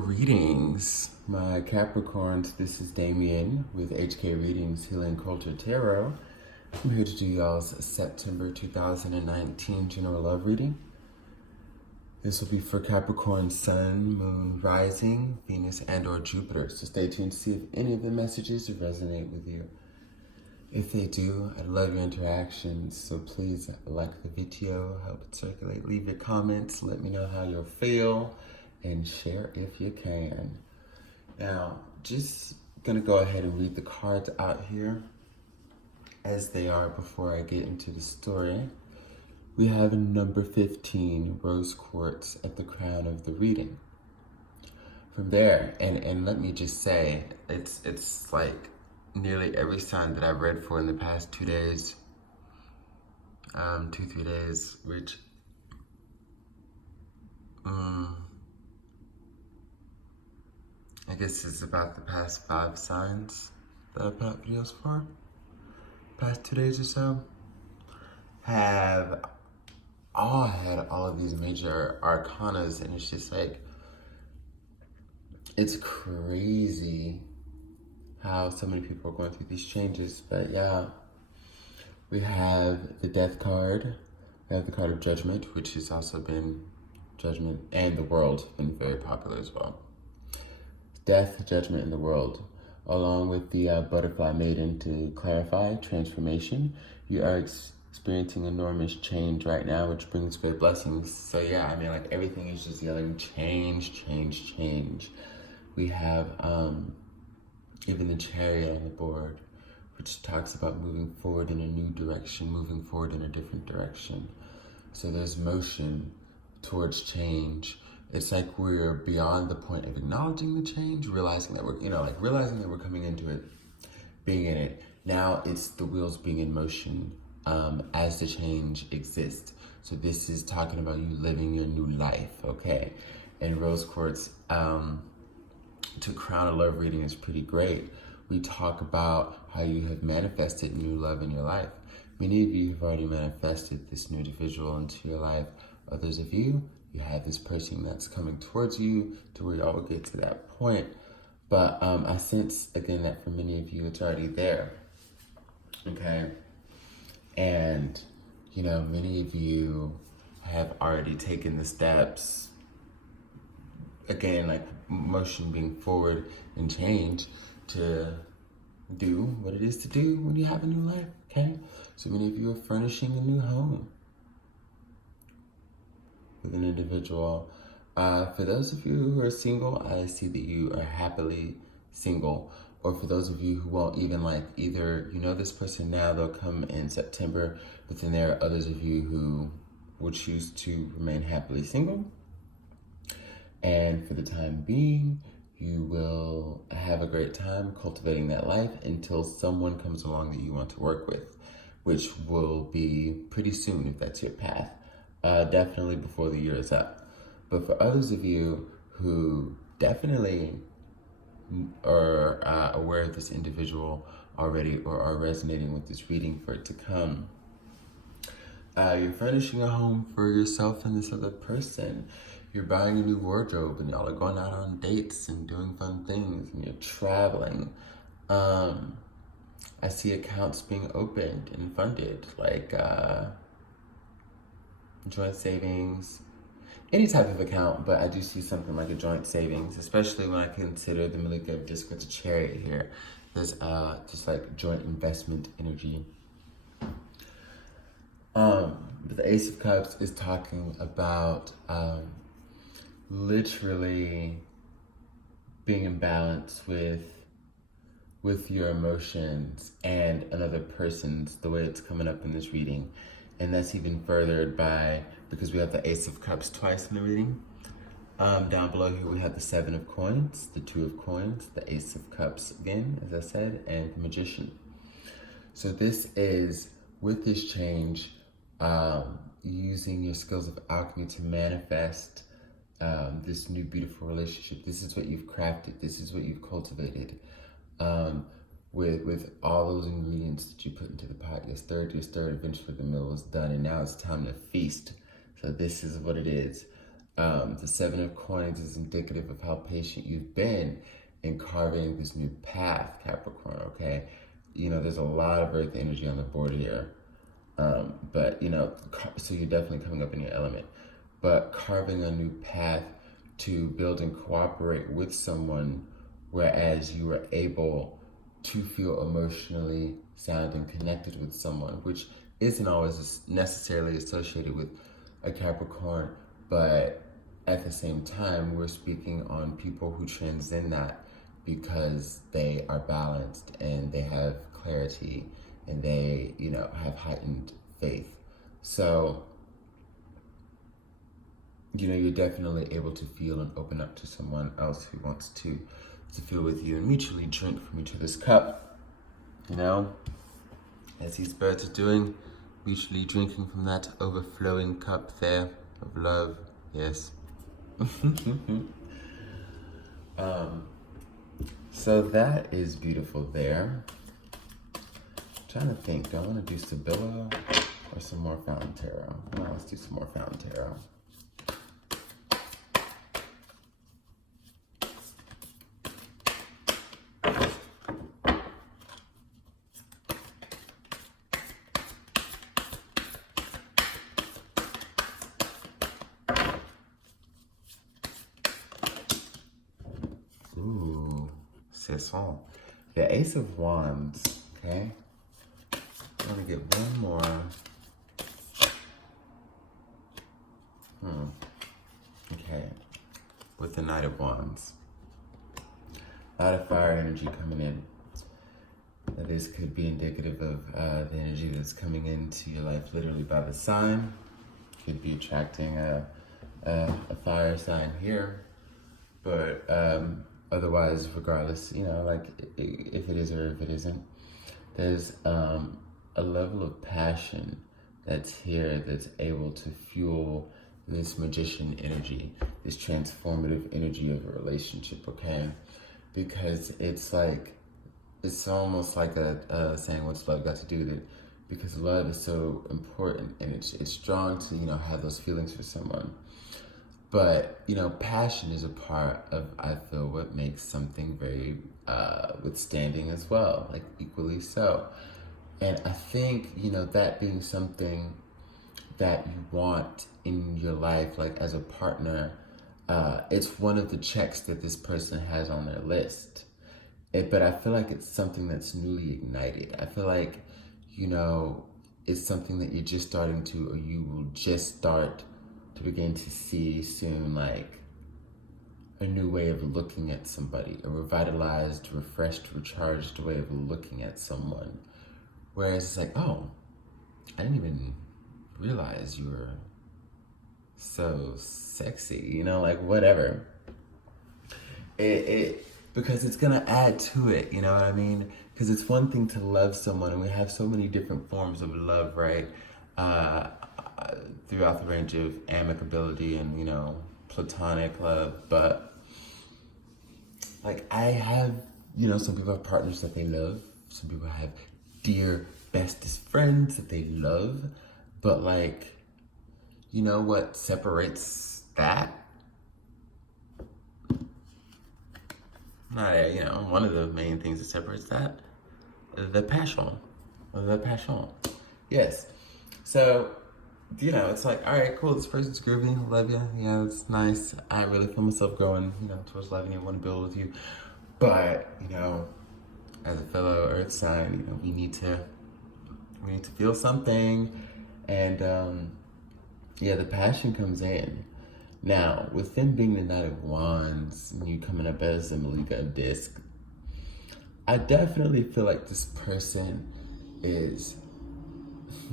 Greetings, my Capricorns. This is Damien with HK Readings Healing Culture Tarot. I'm here to do y'all's September 2019 general love reading. This will be for Capricorn Sun, Moon, Rising, Venus, and/or Jupiter. So stay tuned to see if any of the messages resonate with you. If they do, I'd love your interactions. So please like the video, help it circulate, leave your comments, let me know how you'll feel, and share if you can. Now, just gonna go ahead and read the cards out here as they are before I get into the story. We have number 15, Rose Quartz, at the crown of the reading. From there, and let me just say, it's like nearly every sign that I've read for in the past 2 days, 2-3 days, which, I guess it's about the past 5 signs that I put out videos for, past 2 days or so, have all had all of these major arcanas, and it's just like, it's crazy how so many people are going through these changes. But yeah, we have the Death card, we have the card of Judgment, which has also been Judgment, and the World, been very popular as well. Death, Judgment, and the World, along with the Butterfly Maiden to clarify transformation. You are experiencing enormous change right now, which brings great blessings. So yeah, I mean, like, everything is just yelling change, change, change. We have even the Chariot on the board, which talks about moving forward in a new direction, moving forward in a different direction. So there's motion towards change. It's like we're beyond the point of acknowledging the change, realizing that we're, realizing that we're coming into it, being in it. Now it's the wheels being in motion as the change exists. So this is talking about you living your new life, okay? And Rose Quartz, to crown a love reading, is pretty great. We talk about how you have manifested new love in your life. Many of you have already manifested this new individual into your life. Others of you, you have this person that's coming towards you to where y'all will get to that point. But I sense, again, that for many of you, it's already there, okay? And, many of you have already taken the steps, again, like motion being forward and change, to do what it is to do when you have a new life, okay? So many of you are furnishing a new home with an individual. For those of you who are single, I see that you are happily single. Or for those of you who won't even, either you know this person now, they'll come in September, but then there are others of you who will choose to remain happily single. And for the time being, you will have a great time cultivating that life until someone comes along that you want to work with, which will be pretty soon if that's your path. Definitely before the year is up. But for others of you who definitely are aware of this individual already, or are resonating with this reading for it to come, you're furnishing a home for yourself and this other person. You're buying a new wardrobe, and y'all are going out on dates and doing fun things, and you're traveling. I see accounts being opened and funded, like joint savings, any type of account, but I do see something like a joint savings, especially when I consider the Malika of Disc with the Chariot here. There's just like joint investment energy. But the Ace of Cups is talking about literally being in balance with your emotions and another person's, the way it's coming up in this reading. And that's even furthered by, because we have the Ace of Cups twice in the reading. Down below here we have the 7 of Coins, the 2 of Coins, the Ace of Cups again, as I said, and the Magician. So this is, with this change, using your skills of alchemy to manifest this new beautiful relationship. This is what you've crafted. This is what you've cultivated. With all those ingredients that you put into the pot. You stirred, eventually the meal was done, and now it's time to feast. So this is what it is. The Seven of Coins is indicative of how patient you've been in carving this new path, Capricorn, okay? You know, there's a lot of earth energy on the board here. But, you know, so you're definitely coming up in your element. But carving a new path to build and cooperate with someone, whereas you were able to feel emotionally sound and connected with someone, which isn't always necessarily associated with a Capricorn, but at the same time, we're speaking on people who transcend that because they are balanced and they have clarity and they, you know, have heightened faith. So, you know, you're definitely able to feel and open up to someone else who wants to feel with you and mutually drink from each other's cup, you know, as these birds are doing, mutually drinking from that overflowing cup there of love. Yes. So that is beautiful there. I'm trying to think, do I want to do Sibylla or some more Fountain Tarot? No, let's do some more Fountain Tarot. The Ace of Wands, okay? I'm gonna get one more. Okay, with the Knight of Wands. A lot of fire energy coming in. Now, this could be indicative of the energy that's coming into your life literally by the sign. Could be attracting a fire sign here, but otherwise, regardless, you know, like if it is or if it isn't, there's a level of passion that's here that's able to fuel this magician energy, this transformative energy of a relationship, okay? Because it's like, it's almost like a saying, what's love got to do with it? Because love is so important and it's strong to, you know, have those feelings for someone. But, you know, passion is a part of, I feel, what makes something very withstanding as well, like equally so. And I think, you know, that being something that you want in your life, like as a partner, it's one of the checks that this person has on their list. But I feel like it's something that's newly ignited. I feel like, you know, it's something that you're just starting to, or you will just start to begin to see soon, like a new way of looking at somebody, a revitalized, refreshed, recharged way of looking at someone. Whereas it's like, oh, I didn't even realize you were so sexy, you know, like whatever. Because it's gonna add to it, you know what I mean? Because it's one thing to love someone, and we have so many different forms of love, right? Throughout the range of amicability and, you know, platonic love. But like, I have, you know, some people have partners that they love. Some people have dear bestest friends that they love. But like, you know what separates that? Not, you know, one of the main things that separates that, the passion. The passion. Yes. So, you know, it's like, all right, cool, this person's groovy, love you, yeah, it's nice. I really feel myself going, you know, towards loving you, want to build with you. But, you know, as a fellow earth sign, you know, we need to feel something. And, yeah, the passion comes in. Now, with them being the Knight of Wands, and you coming up as the Malika of Disc, I definitely feel like this person is,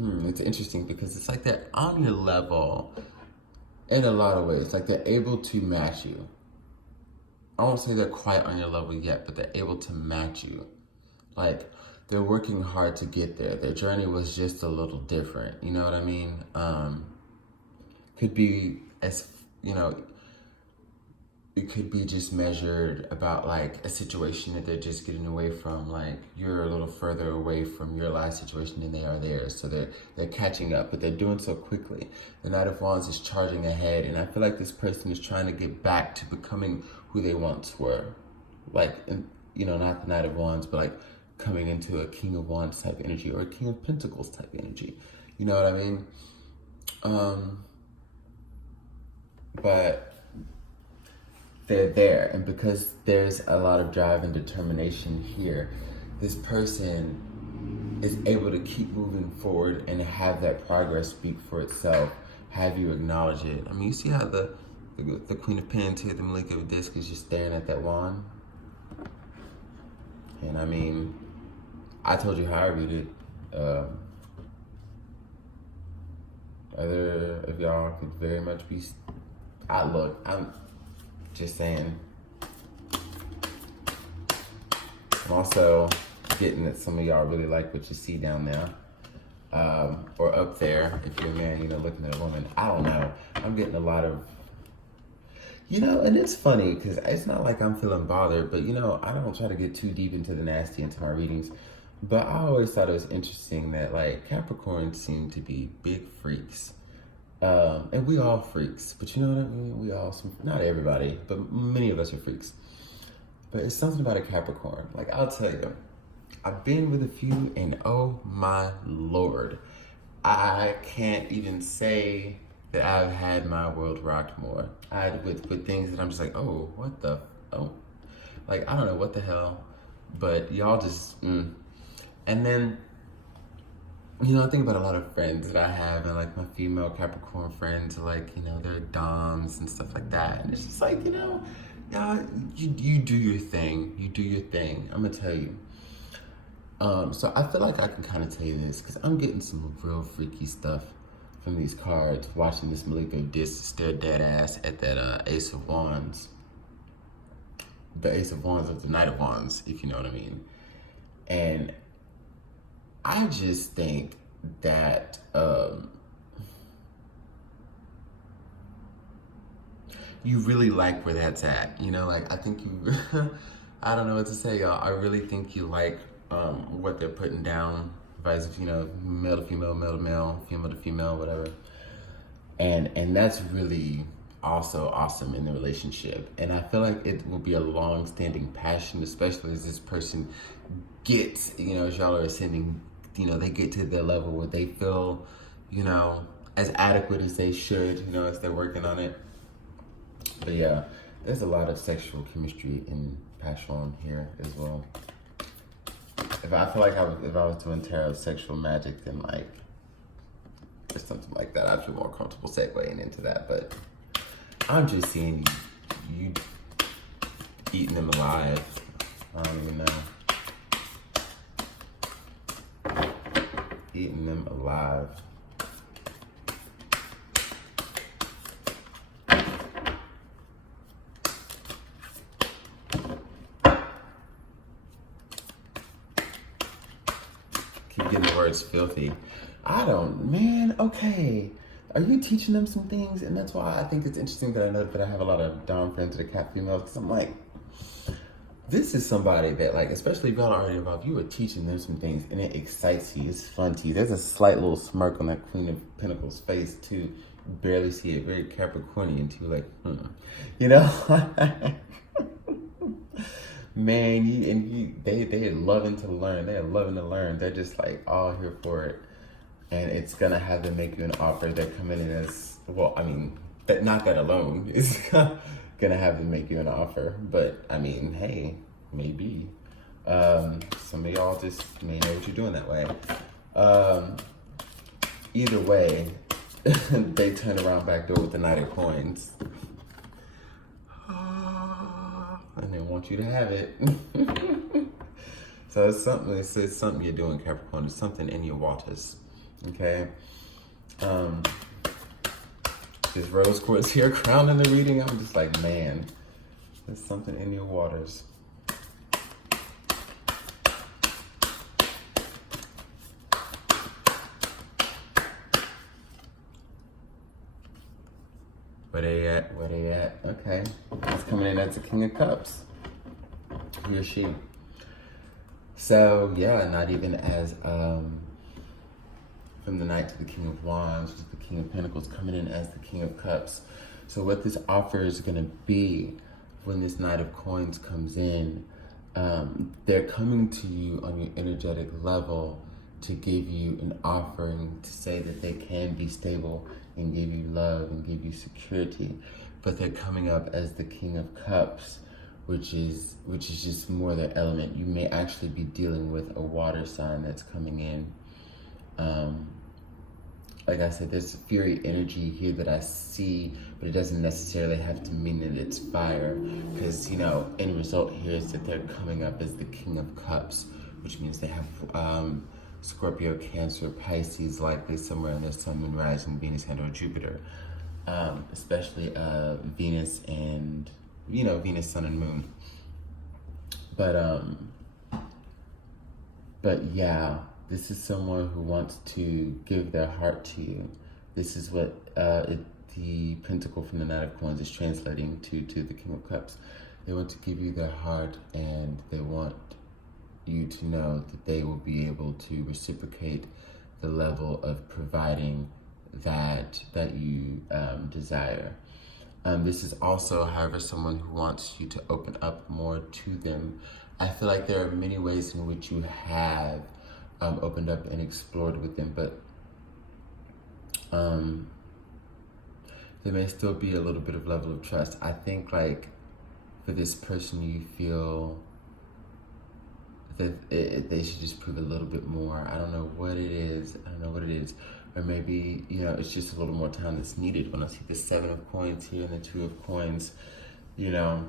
it's interesting because it's like they're on your level in a lot of ways. Like they're able to match you. I won't say they're quite on your level yet, but they're able to match you. Like they're working hard to get there. Their journey was just a little different. You know what I mean? Could be as, you know, it could be just measured about like a situation that they're just getting away from. Like you're a little further away from your life situation than they are theirs. So they're catching up, but they're doing so quickly. The Knight of Wands is charging ahead, and I feel like this person is trying to get back to becoming who they once were. Like, you know, not the Knight of Wands, but like coming into a King of Wands type energy or a King of Pentacles type energy. You know what I mean? But they're there, and because there's a lot of drive and determination here, this person is able to keep moving forward and have that progress speak for itself, have you acknowledge it. I mean, you see how the Queen of Pentacles here, the Malika of Disc, is just staring at that wand? And I mean, I told you how I read it. Other of y'all could very much be, I'm just saying. I'm also getting that some of y'all really like what you see down there. Or up there, if you're a man, you know, looking at a woman. I don't know. I'm getting a lot of, you know, and it's funny because it's not like I'm feeling bothered, but you know, I don't try to get too deep into the nasty into my readings. But I always thought it was interesting that like Capricorns seem to be big freaks. And we all freaks, but you know what I mean? We all, not everybody, but many of us are freaks. But it's something about a Capricorn. Like, I'll tell you, I've been with a few, and oh my Lord, I can't even say that I've had my world rocked more. With things that I'm just like, oh, what the, oh. Like, I don't know what the hell, but y'all just, And then, you know, I think about a lot of friends that I have, and like my female Capricorn friends, like, you know, they're doms and stuff like that. And it's just like, you know, you do your thing. You do your thing. I'm gonna tell you. So I feel like I can kind of tell you this because I'm getting some real freaky stuff from these cards. Watching this Malika Disc stare dead ass at that Ace of Wands. The Ace of Wands of the Knight of Wands, if you know what I mean. And I just think that you really like where that's at. You know, like I think you, I don't know what to say, y'all. I really think you like what they're putting down, vice, you know, male to female, male to male, female to female, whatever. And that's really also awesome in the relationship. And I feel like it will be a long-standing passion, especially as this person gets, you know, as y'all are ascending, you know, they get to their level where they feel, you know, as adequate as they should, you know, as they're working on it. But yeah, there's a lot of sexual chemistry and passion here as well. If I feel like if I was doing tarot sexual magic, then like, or something like that, I'd feel more comfortable segueing into that. But I'm just seeing you eating them alive. I don't even know. Eating them alive. Keep getting the words filthy. Man, okay. Are you teaching them some things? And that's why I think it's interesting that I know that I have a lot of dom friends that are cat females, because I'm like, this is somebody that, like, especially if y'all are already involved, you are teaching them some things, and it excites you. It's fun to you. There's a slight little smirk on that Queen of Pentacles face, too. You barely see it. Very Capricornian, too. Like, You know? Man, they are loving to learn. They are loving to learn. They're just, like, all here for it. And it's going to have to make you an offer. They're coming in as, well, I mean, not that alone. It's going to have to make you an offer. But, I mean, hey, maybe. Some of y'all just may know what you're doing that way. Either way, they turn around back door with the Knight of Coins. And they want you to have it. So it's something you're doing, Capricorn. It's something in your waters. Okay, this rose quartz here crowning the reading. I'm just like, man, there's something in your waters. Where they at? Okay, it's coming coming in as the King of Cups. He or she. So, yeah, not even as, from the Knight to the King of Wands, which is the King of Pentacles, coming in as the King of Cups. So what this offer is going to be when this Knight of Coins comes in, they're coming to you on your energetic level to give you an offering, to say that they can be stable and give you love and give you security. But they're coming up as the King of Cups, which is just more their element. You may actually be dealing with a water sign that's coming in. Like I said, there's fury energy here that I see, but it doesn't necessarily have to mean that it's fire. Because, you know, end result here is that they're coming up as the King of Cups, which means they have Scorpio, Cancer, Pisces, likely somewhere in their Sun, Moon, Rising, Venus, and or Jupiter. Especially Venus and, you know, Venus, Sun, and Moon. But yeah. This is someone who wants to give their heart to you. This is what the Pentacle from the Knight of Coins is translating to the King of Cups. They want to give you their heart, and they want you to know that they will be able to reciprocate the level of providing that you desire. This is also, however, someone who wants you to open up more to them. I feel like there are many ways in which you have opened up and explored with them, but there may still be a little bit of level of trust. I think, like, for this person, you feel that they should just prove a little bit more. I don't know what it is. Or maybe, you know, it's just a little more time that's needed. When I see the 7 of Coins here and the 2 of Coins, you know,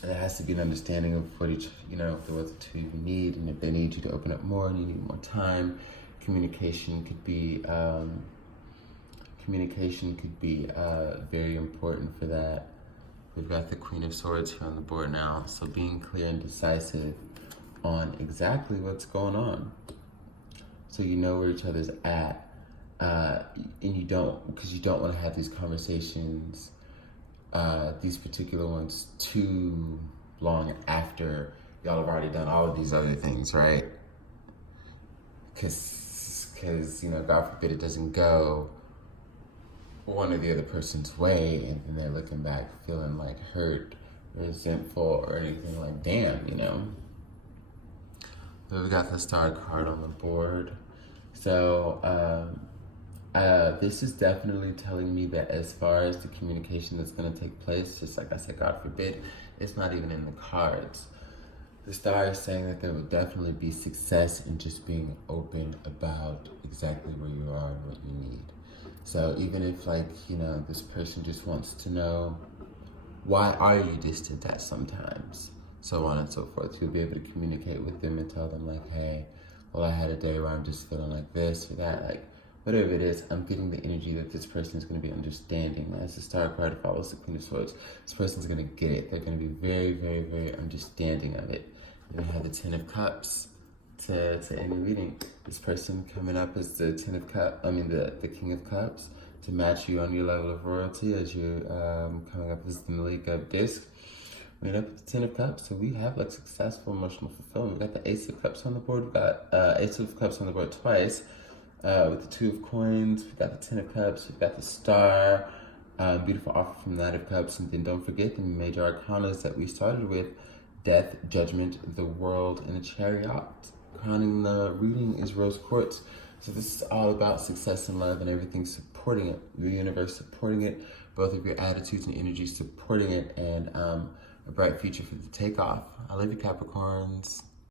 there has to be an understanding of what each, you know, what the two of you need, and if they need you to open up more and you need more time, communication could be very important for that. We've got the Queen of Swords here on the board now, so being clear and decisive on exactly what's going on, so you know where each other's at, and you don't want to have these conversations. These particular ones too long after y'all have already done all of these other things, right? Because, you know, God forbid it doesn't go one or the other person's way, and then they're looking back feeling like hurt, resentful, or anything like, damn, you know? So we've got the Star card on the board. So, this is definitely telling me that as far as the communication that's going to take place, just like I said, God forbid, it's not even in the cards. The Star is saying that there will definitely be success in just being open about exactly where you are and what you need. So even if, like, you know, this person just wants to know, why are you distant at sometimes? So on and so forth. You'll be able to communicate with them and tell them, like, hey, well, I had a day where I'm just feeling like this or that, like, whatever it is, I'm getting the energy that this person is going to be understanding. As the Star card follows the Queen of Swords, this person's going to get it. They're going to be very, very, very understanding of it. And we have the 10 of Cups to end the reading. This person coming up as the the King of Cups, to match you on your level of royalty as you're coming up as the Malik of Disc. We end up with the 10 of Cups, so we have, like, successful emotional fulfillment. We've got the Ace of Cups on the board. We've got Ace of Cups on the board twice. With the 2 of Coins, we've got the 10 of Cups, we've got the Star, beautiful offer from the Knight of Cups, and then don't forget the major arcanas that we started with: Death, Judgment, the World, and the Chariot. Crowning the reading is Rose Quartz. So this is all about success and love and everything supporting it. The universe supporting it, both of your attitudes and energies supporting it, and a bright future for the takeoff. I love you, Capricorns.